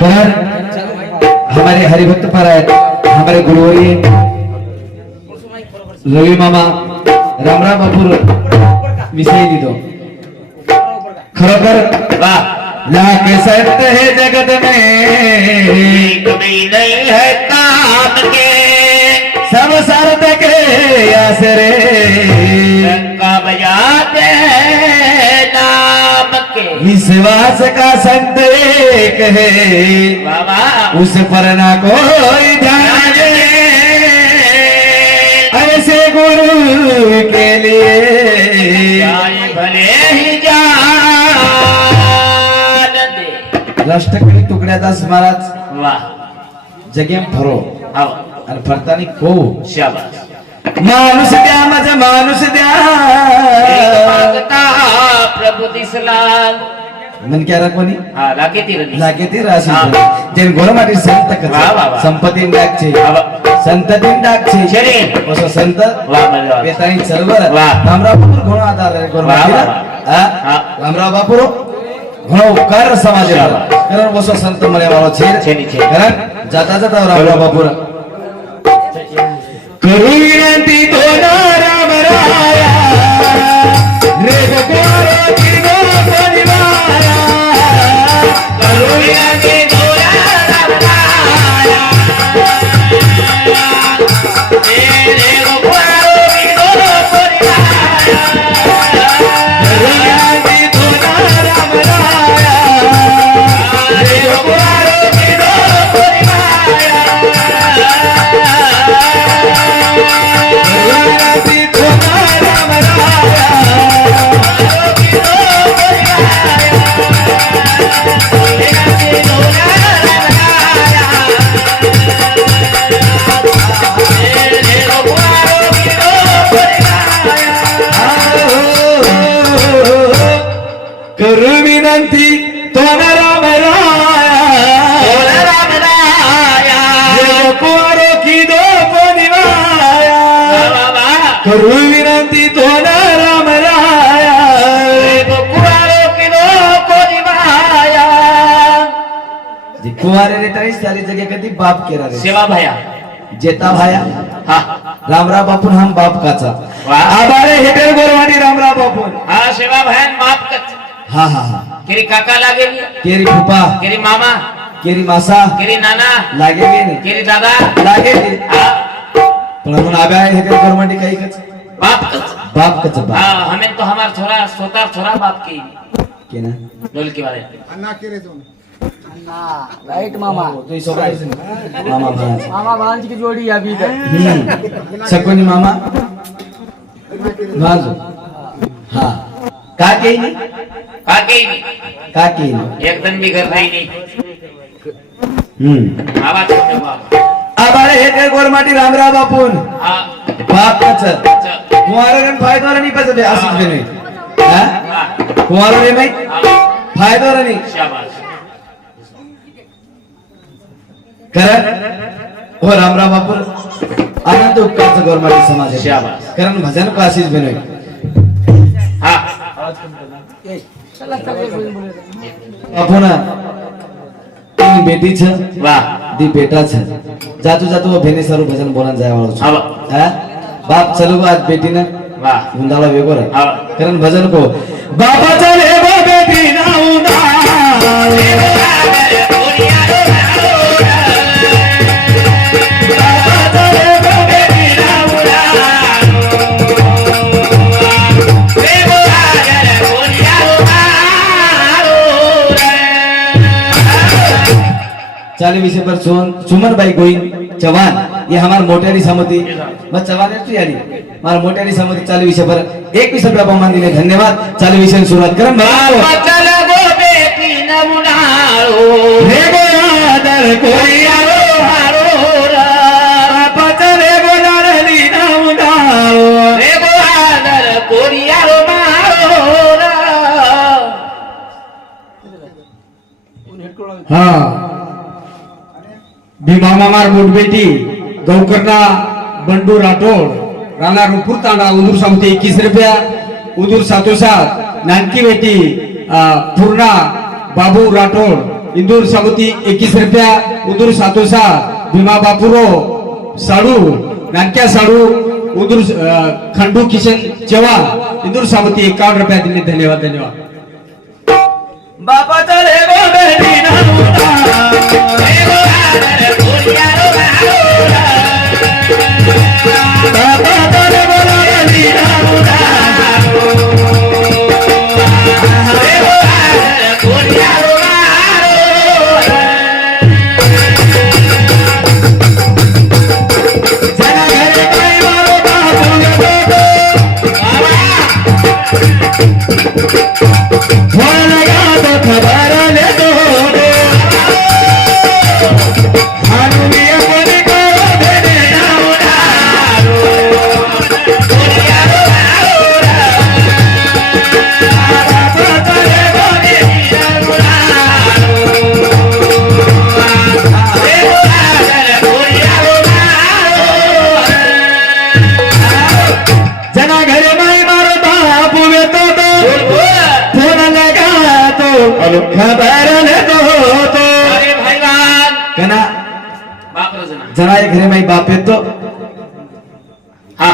कर हमारे हरिभक्त परायण हमारे गुरुवरी रवि मामा रामराम बापूर विषय दिदो खरोखर लाख सत्य है जगत में, एक भी नहीं है काम के, सब सार्थक है आसरे। बजाते हैं। विश्वास का संत एक है? बाबा. उस पर ना कोई ध्यान ऐसे गुरु के लिए भले ही राष्ट्रकवी तुकड्यादास महाराज वाह. जगेम फरो. हवा आणि फरतानी को? शाबास. माणूस द्या माझा माणूस द्या प्रभू दिसला मन क्या राशी. जेन गोळमाटी संत वा, वा, वा. संपती डाकचे वा. संत दिन डाकचे शरे. असं संत वा वा. वेताळी चळवळ वा. रामराव बापूर घोणो आधार. रामराव बापूर घोणो उपकार समाज. कारण वसो संत छेनी, छेनी. कारण जाता जाता रामराव बापूर करू विनंती तो करू विनंती तो राम राया जी कुवारे रे तरी सारी जगह कधी बाप केला रे? सेवा भया. जेता भाया. हा. रामराव बापून हम बाप काचा. आबारे हेटर गोरवाडी रामराव बापून. हा सेवा भयान माफ कर हा हा हा. केरी काका लागेली केरी फुपा. केरी मामा. केरी मासा. केरी नाना. लागे नाही केरी दादा. लागे हा. पण म्हणून आब्या हेटर गोरवाडी काही कच बाप कच बाप कच हाँ बाप. हमें तो हमार छोरा सोतार छोरा बाप की. के ना? ढोलकी वाले राइट मामा. तो इस मामा भांज मामा भांज की जोड़ी है अभी तक सकोनी मामा? भांज हा. का के नाही काके का के नाही एकदम भी घर नहीं नहीं हम्म. आवाज करते बाप रामराव बापून हा. बाप कच च- कुमारगण फायदा नाही. असंच बी नाही कुमार रे माहीत फायदा नाही कारण हो रामराव बापूर आनंद उपकारचं गौरमाटी समाज आहे. कारण भजन को बनवे हा. चला चल दी बेटा छ। जातू जातू भेने सारू भजन बोलन जाय वाळो छ हा? बाप चलो आज बेटी ना। वाह। गुंडाला वेगो रे कारण चाली विषय पर सुमन सुमन भाई गोइन चव्हाण ये हमार मोट्यारी समती। मग चव्हाण तू आली मार मोट्यारी समती चालू विषय पर एक विषय पर बहुमान दिले धन्यवाद। चालू विषय सुरुवात कर रे। गो आदर कोरी आलो बापा चले गो लाडली नाव नाव हा। भीमा मामार मोठबेटी गौकर्णा बंडू राठोड राणा रुपूर तांडा उंदूर सांगते एकवीस रुपया उदूर सातोसात नानकी बेटी पूर्णा बाबू राठोड इंदूर सावती एकवीस रुपया उदूर सातोसात भीमा बापुरो साडू नानक्या साडू उदूर खंडू किशन चव्हाण इंदूर सागुती एकावन्न रुपया दिले धन्यवाद धन्यवाद. बाबा जना तो खबर लेतो तो अरे भाईवान. कना. बापरे जना जना ये घरे माई बाप येतो. हा.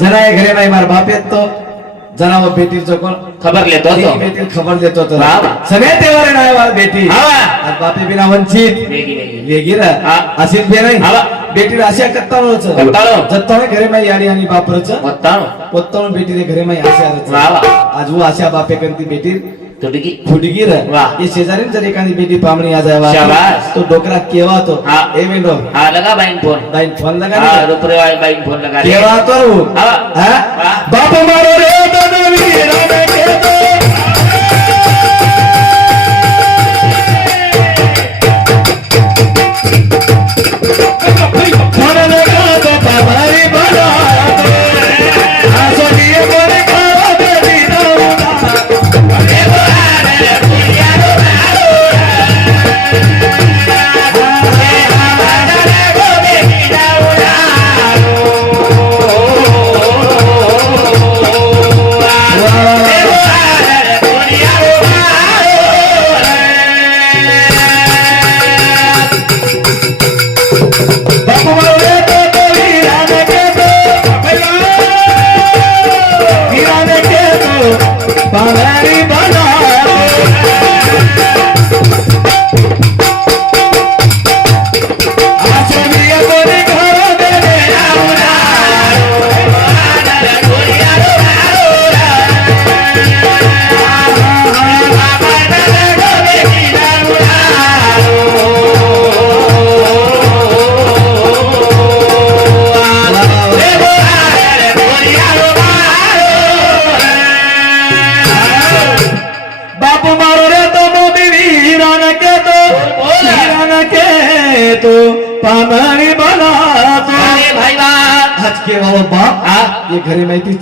जना ये घरे माई मार बाप येतो. जना वो बेटी जो कोण? खबर लेतो तो. बेटी खबर देतो तो. सगळे देवारे नाही वाला बेटी. आज बापे बिना वंचित. वेगी. असेल बे नाही. बेटी अशा कत्ताळोच. जत्ताळे घरे माई याडी आणि बापरच. बताओ पोत्ताळून बेटी रे घरे माई वा. आज वो आशा बापे करती बेटी. वा. ये शेजारी जर एखादी बेटी पामणी आ जावा शाबास. तो डोकरा केवा तो हा. ए हाँ लगा बाइन फोन बाईन फोन लगा हाँ नी. रुपये वाले बाइन फोन लगा केवा तो. हा. हा? हा. बाप मारो रे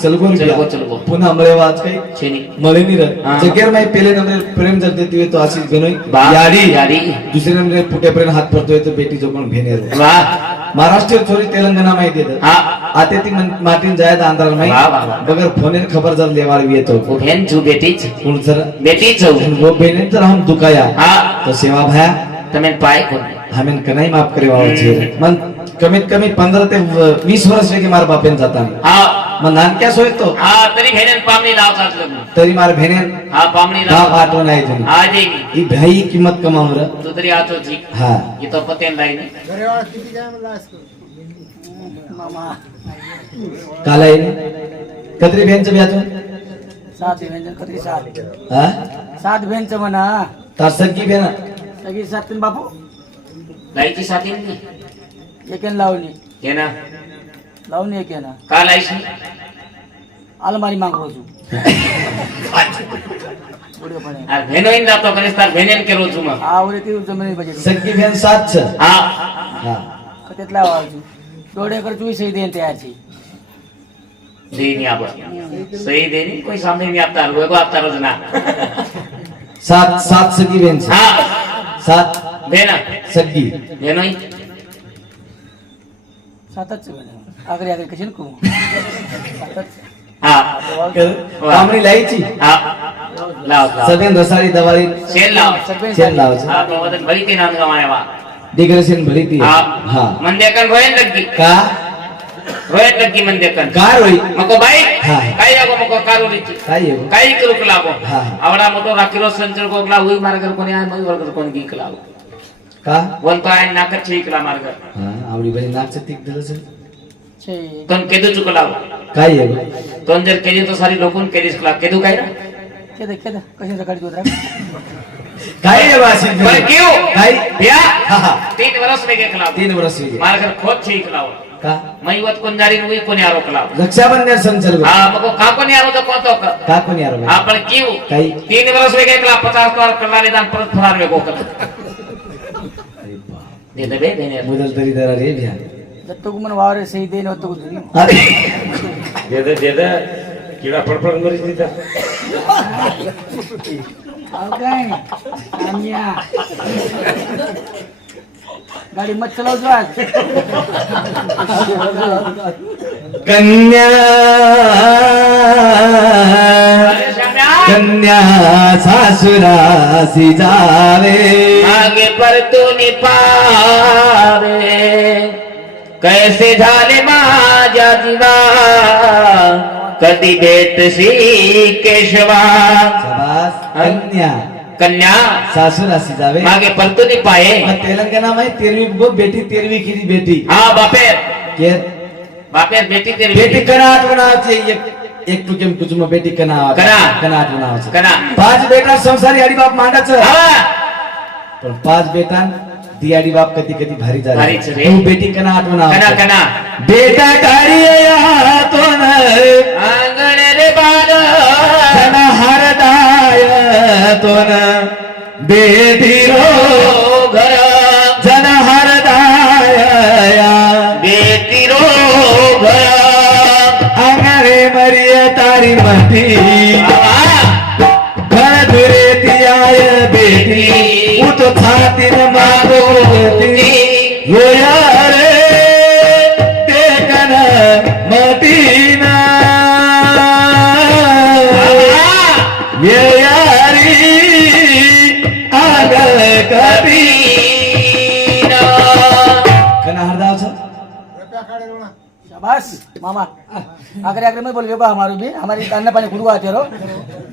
चलगो चलगो चलगो पुन्हा मळे वाच काही छेनी. मळे निर जगेर माय पेले नंबर म्हणजे प्रेम जगते तिवे तो आशिष बेनोय यारी. यारी. दुसरे नंबर पुटे प्रेम हात पडतोय तो बेटी जो पण वाह महाराष्ट्र चोरी तेलंगणा माहिती येत आते ती माटीन जायद आंधार माहिती. बगर फोनेर खबर जर लेवाळी येतो भेन जू बेटीच. कोण जर बेटीच वो भेने तर हम दुखाया. तो सेवा भाया. तमेन पाय कोण? हमें कनाई माफ करे वावा मन कमीत कमी पंधरा ते वीस वर्ष वेगळी मार बापेन जाता हा. मग नानक्या सोयतो हा तरी भेनेन पामणी लाव लग्न तरी मार भेनेन? हा पामणी लाव. आठवण आहे तुम्ही. हा ही भाई किंमत कमावर तो तरी आतो जी. हा. इथं पतेन लाईन. काल आहे कत्री भेनचं ब्यातो सात भेनचं कत्री सात. हा? सात भेनचं म्हणा. तर सगळी भेन. सगळी सात बापू? लाईची सात येईल એકેન લાવની કેના? લાવની એકેના કા લાઈશ અલમારી માંગો છું. આ છું માં આ સાત હા. કેટલા વાળ છું? દોડે કર સહી દેન તૈયાર છે. સહી સહી દે કોઈ સામે નહીં આપતા રોય આપતા રોજ સાત સાત સગી બેન હા. સાત બેના સગી બેનો સતત છે આગળ આગળ કશું ને કહું સતત છે. ગામડી લાવી છી હા. લાવ સગન રસારી દવારી. શેર લાવ. શેર લાવ છે. હા તો વતન ભરી કે નામ ગમાયા ડિગ્રેશન ભરી હતી હા. હા. મન દેકન ભોયન લગી મોટો રાખીરો સંચર કોકલા મારા ઘર કોને આ મય વર્ગ का? वंतो आहे नाकच छेकला मार्ग. हा आवडी बाई नाकचं तीक दिलं असेल. छे तोन केदू चुक लागो काय येऊ तोन जर केली तो सारी लोकून केलीस कला केदू काय ना केदा केदा? कशी सकाळी दूध काय येऊ असेल पर क्यों काय? भैया. हा, हा. तीन वर्ष में गेक लागो तीन वर्ष होई. मार्ग खोद छेक लागो का? मैवत कोण जारी नुई कोणी आरोप लागो रक्षाबंधन संचल गो. हा मग का कोणी आरो तो कोणतो का? का कोण? आपण क्यों काही? तीन वर्ष में गेक ला पचास तोर कल्ला निदान परत फरार में गोकल दे दे बे देने मुदल तरी जरा रे भ्या जब तक मन वावर सही देन होत को दुनी अरे दे दे किडा काय आम्या गाडी मत चलावतो आज कन्या कन्या सासुरासी जावे। आगे पर तू पावे। कैसे झाले माझ्या जीवा? कधी भेटसी केशवा? कन्या कन्या सासुरासी जावे। मागे परतुनी पाये। मग तेलंगणा में तेरवी बेटी तेरवी की बेटी? हा बापेर बापेर बेटी तेरी बेटी कनाट बनावचे एक टुकेम कुछ में बेटी कना कना. कनाट बनावचे. कना पाच बेटा संसारी आडी बाप मांडाचं. हा. पण पाच बेटा ती आडी बाप कधी कधी भारी झाली. भारीच रे. तू बेटी कना आठवण कना कना बेटा काढी तो आंगण रे बाल जन हरदाय तो बेटी रो ओ शाबाश मामा. आगरे आगरे में बोल बा हमारी भी हमारी अन्न पानी खुद आते रहो.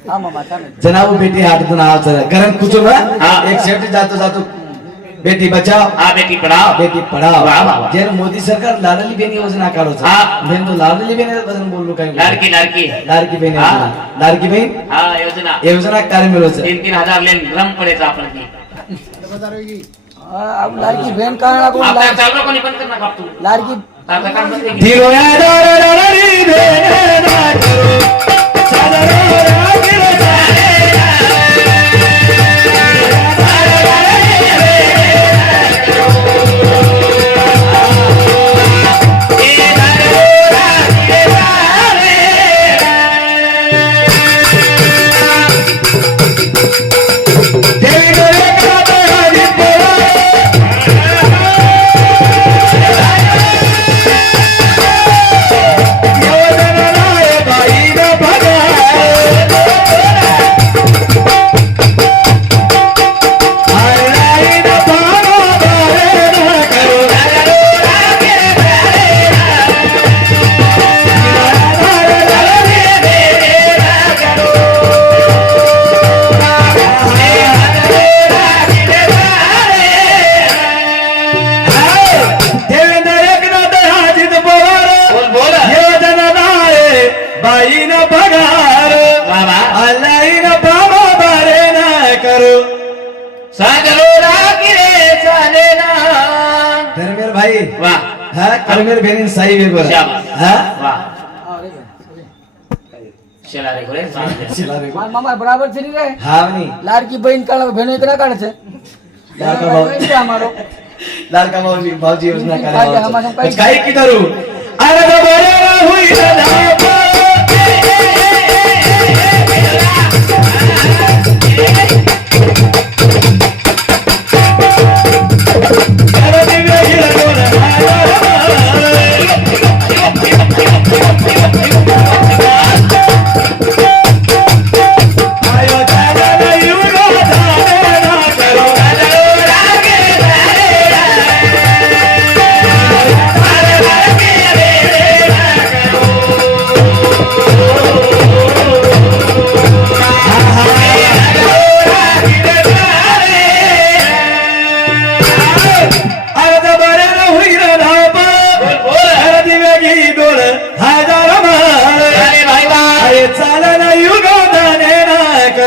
हाँ मामा जनाब बेटी हाथ तो नाव चला गरम कुछ ना हाँ। एक सेठ जातो जातो. बेटी बचाओ। हा बेटी पढ़ाओ। बेटी पढ़ाओ। वाह, वाह. जेन मोदी सरकार लाडली बहीण योजना काढो हा. बेन तो लाडली बहीणबद्दल बोललो काय लाडकी लाडकी। लाडकी बहीण हा. योजना. लाडकी बहीण? हा योजना. योजना कार्य मिळवचं तीन तीन हजार लेन रम पडेचा आपण की अब लाड़की बहन कहाँ लागू आपल्या लाड़- चालू कोणी बंद कर ना बाप तू. लाड़की आता करू सागरो रागिरे चाले ना धर्मेर भाई वा हा करमेर बेरीन साई वेबर शाबास. हा वा अरे बा. शेला रे गोरे चांगले. शिला रे मा- मामा बराबर चली रहे हा नी लाड़की बहन का बहन इतना काढ़ से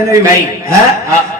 केलं असेल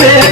जय गोर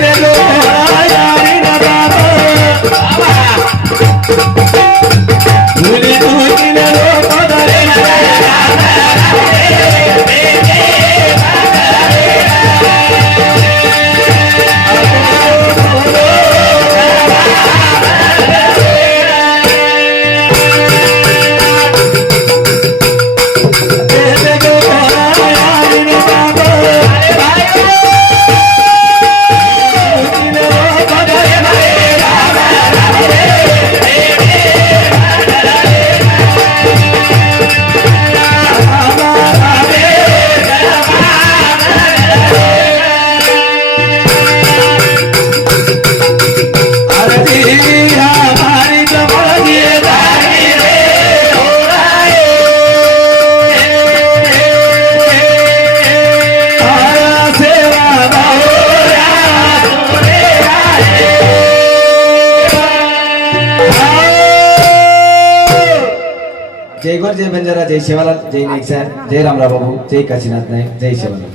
జై నైక్ సార్ జై రామరాబాబు జై కాశీనాథ్ నాయక్ జై శివనాథ్